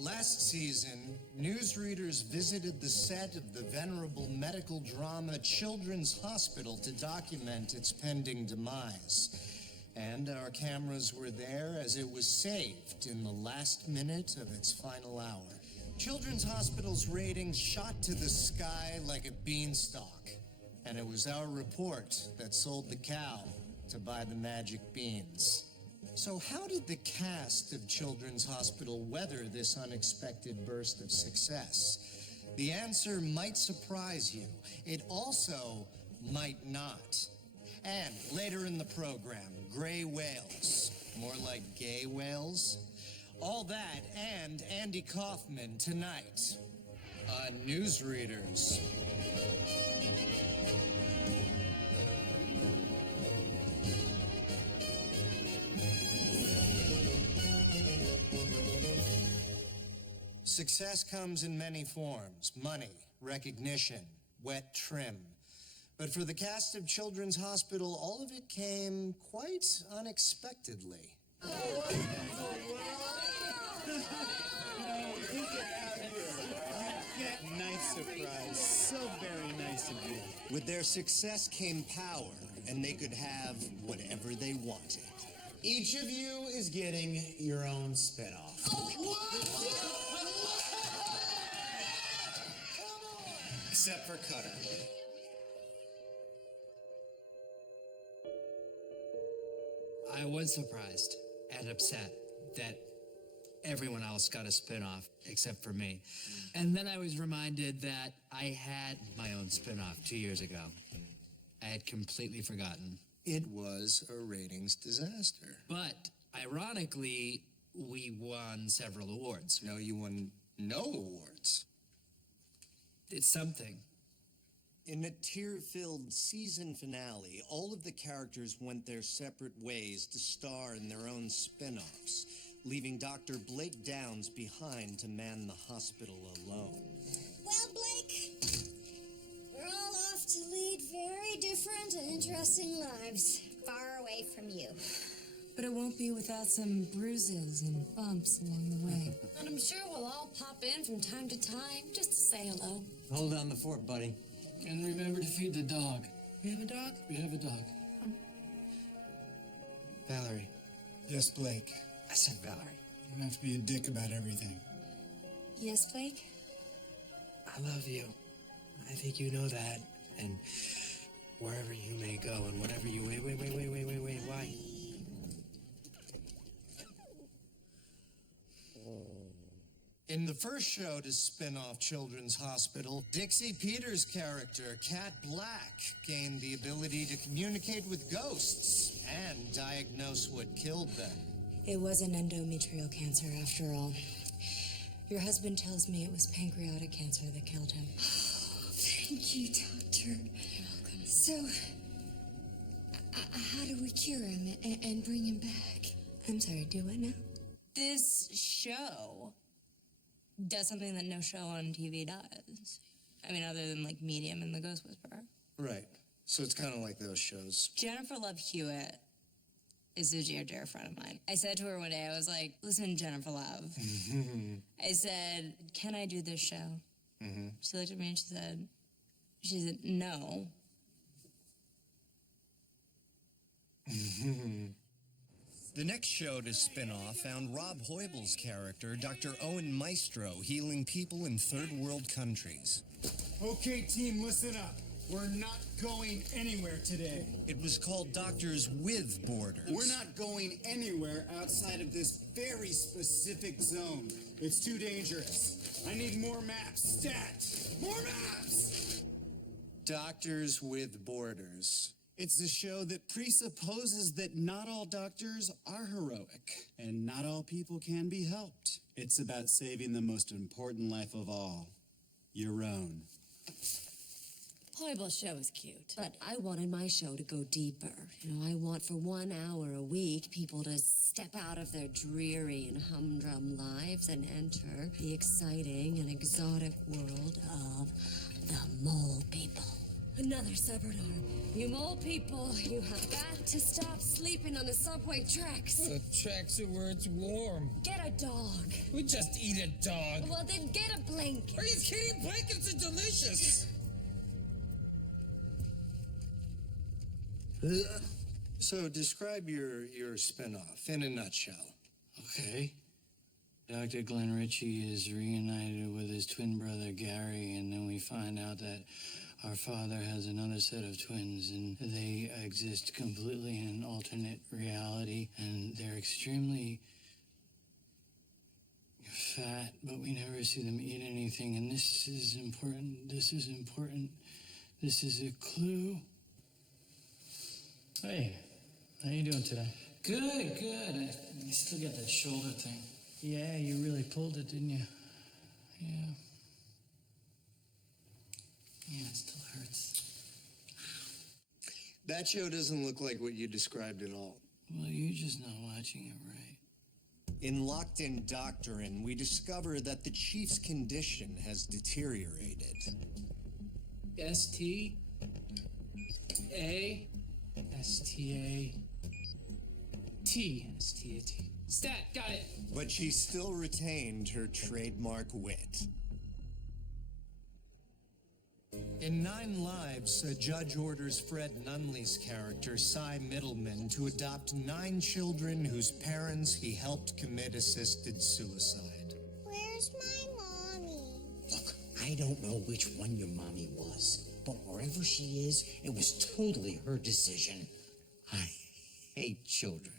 Last season, newsreaders visited the set of the venerable medical drama Children's Hospital to document its pending demise. And our cameras were there as it was saved in the last minute of its final hour. Children's Hospital's ratings shot to the sky like a beanstalk. And it was our report that sold the cow to buy the magic beans. So how did the cast of Children's Hospital weather this unexpected burst of success? The answer might surprise you. It also might not. And later in the program, gray whales, more like gay whales. All that and Andy Kaufman tonight on Newsreaders. Success comes in many forms: money, recognition, wet trim. But for the cast of Children's Hospital, all of it came quite unexpectedly. Nice surprise. So very nice of you. With their success came power, and they could have whatever they wanted. Each of you is getting your own spinoff. Except for Cutter. I was surprised and upset that everyone else got a spin-off except for me. And then I was reminded that I had my own spin-off 2 years ago. I had completely forgotten. It was a ratings disaster. But ironically, we won several awards. No, you won no awards. It's something. In a tear-filled season finale, all of the characters went their separate ways to star in their own spin-offs, leaving Dr. Blake Downs behind to man the hospital alone. Well, Blake, we're all off to lead very different and interesting lives, far away from you. But it won't be without some bruises and bumps along the way. And I'm sure we'll all pop in from time to time just to say hello. Hold down the fort, buddy. And remember to feed the dog. We have a dog? We have a dog. Valerie. Yes, Blake. I said Valerie. You don't have to be a dick about everything. Yes, Blake? I love you. I think you know that. And wherever you may go and whatever you... Wait, why? In the first show to spin off Children's Hospital, Dixie Peters' character, Cat Black, gained the ability to communicate with ghosts and diagnose what killed them. It wasn't endometrial cancer after all. Your husband tells me it was pancreatic cancer that killed him. Thank you, Doctor. You're welcome. So, how do we cure him and bring him back? I'm sorry, do what now? This show does something that no show on TV does. I mean, other than, like, Medium and The Ghost Whisperer. Right. So it's kind of like those shows. Jennifer Love Hewitt is a dear friend of mine. I said to her one day, I was like, listen, Jennifer Love. I said, can I do this show? She looked at me and she said, no. The next show to spin off found Rob Hoible's character, Dr. Owen Maestro, healing people in third world countries. Okay, team, listen up. We're not going anywhere today. It was called Doctors with Borders. We're not going anywhere outside of this very specific zone. It's too dangerous. I need more maps. Stat! More maps! Doctors with Borders. It's a show that presupposes that not all doctors are heroic, and not all people can be helped. It's about saving the most important life of all, your own. Hoible's show is cute. But I wanted my show to go deeper. You know, I want for 1 hour a week people to step out of their dreary and humdrum lives and enter the exciting and exotic world of the mole people. Another severed arm. You mole people, you have got to stop sleeping on the subway tracks. The tracks are where it's warm. Get a dog. We just eat a dog. Well, then get a blanket. Are you kidding? Blankets are delicious. So describe your spinoff in a nutshell. Okay. Dr. Glenn Ritchie is reunited with his twin brother Gary, and then we find out that our father has another set of twins, and they exist completely in an alternate reality, and they're extremely fat, but we never see them eat anything, and this is important. This is important. This is a clue. Hey, how you doing today? Good, good. I still got that shoulder thing. Yeah, you really pulled it, didn't you? Yeah. Yeah, it still hurts. That show doesn't look like what you described at all. Well, you're just not watching it right. In Locked In Doctrine, we discover that the chief's condition has deteriorated. S-T-A. S-T-A-T. S-T-A-T. Stat, got it. But she still retained her trademark wit. In 9 Lives, a judge orders Fred Nunley's character, Cy Middleman, to adopt 9 children whose parents he helped commit assisted suicide. Where's my mommy? Look, I don't know which one your mommy was, but wherever she is, it was totally her decision. I hate children.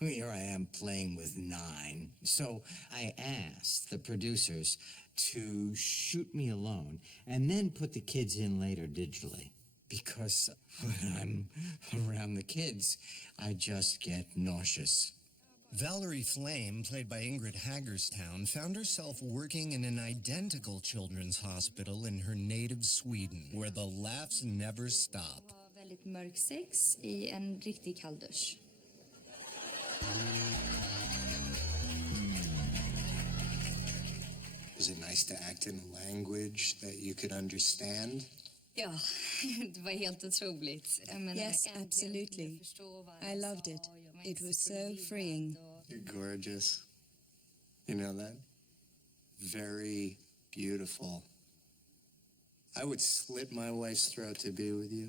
Here I am playing with 9. So I asked the producers to shoot me alone and then put the kids in later digitally. Because when I'm around the kids, I just get nauseous. Valerie Flame, played by Ingrid Hagerstown, found herself working in an identical children's hospital in her native Sweden, where the laughs never stop. Väldigt mörk sex I en riktig kall dusch. Was it nice to act in a language that you could understand? Ja, det var helt otroligt. Jag menar, Yes, äntligen absolutely. kunde förstå vad I han loved sa it. och jag var It inte was so förvirrad freeing. och- You're gorgeous. You know that? Very beautiful. I would slit my wife's throat to be with you.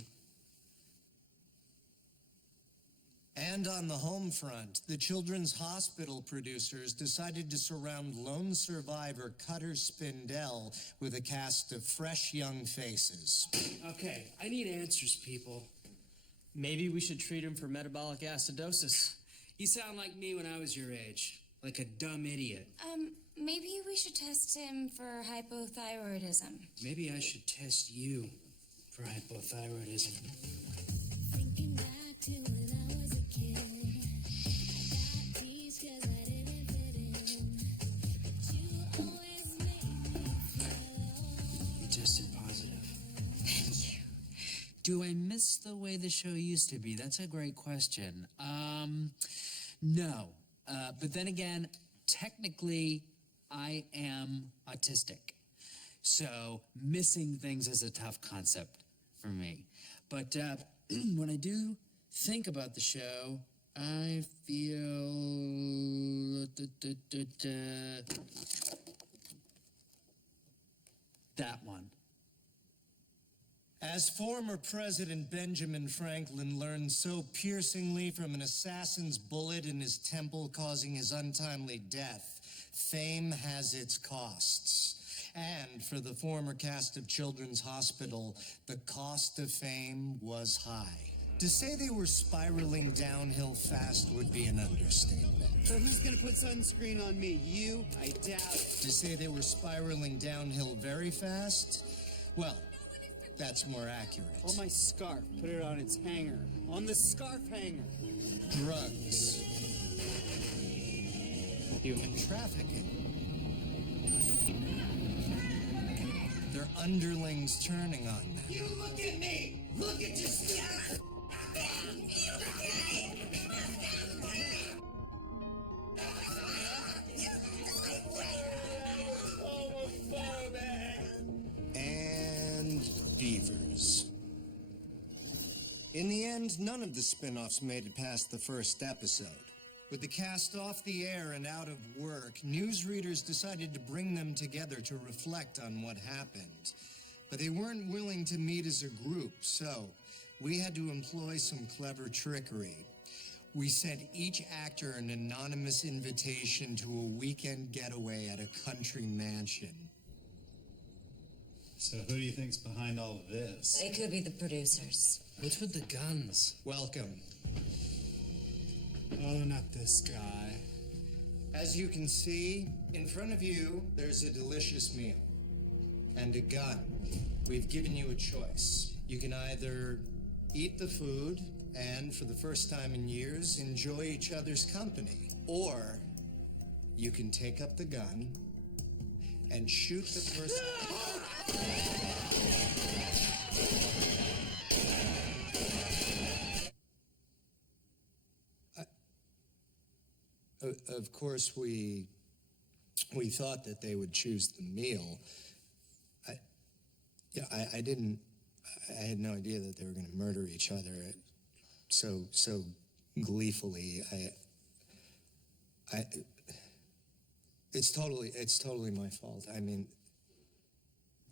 And on the home front, the Children's Hospital producers decided to surround lone survivor Cutter Spindell with a cast of fresh young faces. Okay, I need answers, people. Maybe we should treat him for metabolic acidosis. You sound like me when I was your age. Like a dumb idiot. Maybe we should test him for hypothyroidism. Maybe I should test you for hypothyroidism. Thinking back to when I was a kid. I got teased 'cause I didn't fit in. But you always made me feel. You tested positive. Do I miss the way the show used to be? That's a great question. No. But then again, technically, I am autistic. So missing things is a tough concept for me. But when I do think about the show, I feel that one. As former President Benjamin Franklin learned so piercingly from an assassin's bullet in his temple causing his untimely death, fame has its costs. And for the former cast of Children's Hospital, the cost of fame was high. To say they were spiraling downhill fast would be an understatement. So who's gonna put sunscreen on me? You? I doubt it. To say they were spiraling downhill very fast, well, that's more accurate. Oh, my scarf. Put it on its hanger. On the scarf hanger. Drugs. Human trafficking. Their underlings turning on them. You look at me! Look at yourself! And beavers. In the end, none of the spin-offs made it past the first episode. With the cast off the air and out of work, newsreaders decided to bring them together to reflect on what happened. But they weren't willing to meet as a group, so we had to employ some clever trickery. We sent each actor an anonymous invitation to a weekend getaway at a country mansion. So who do you think's behind all of this? It could be the producers. What's with the guns? Welcome. Oh, not this guy. As you can see, in front of you, there's a delicious meal and a gun. We've given you a choice. You can either eat the food and, for the first time in years, enjoy each other's company, or you can take up the gun and shoot the person. Of course, we thought that they would choose the meal. I had no idea that they were going to murder each other so gleefully. It's totally my fault. I mean,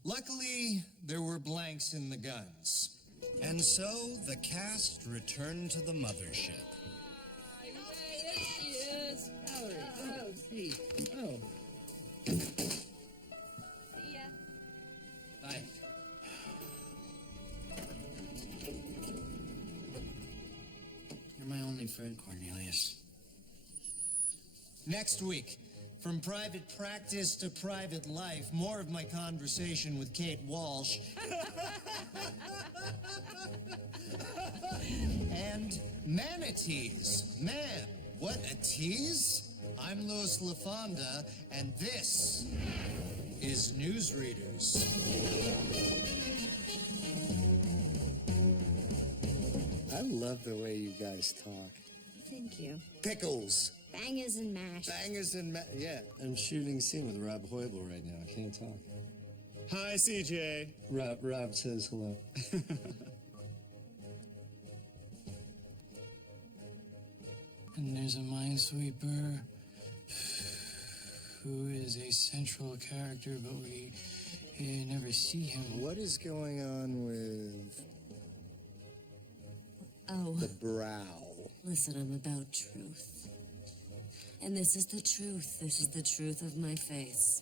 luckily there were blanks in the guns, and so the cast returned to the mothership. Yes, Valerie. Oh, see. Oh. See ya. Bye. You're my only friend, Cornelius. Next week, from private practice to private life, more of my conversation with Kate Walsh. And manatees. Man, what a tease. I'm Louis LaFonda, and this is Newsreaders. I love the way you guys talk. Thank you. Pickles. Bangers and mash. Bangers and yeah. I'm shooting a scene with Rob Hoible right now. I can't talk. Hi, CJ. Rob says hello. And there's a minesweeper who is a central character, but we never see him. What is going on with Oh, the brow? listen, I'm about truth. And this is the truth. This is the truth of my face.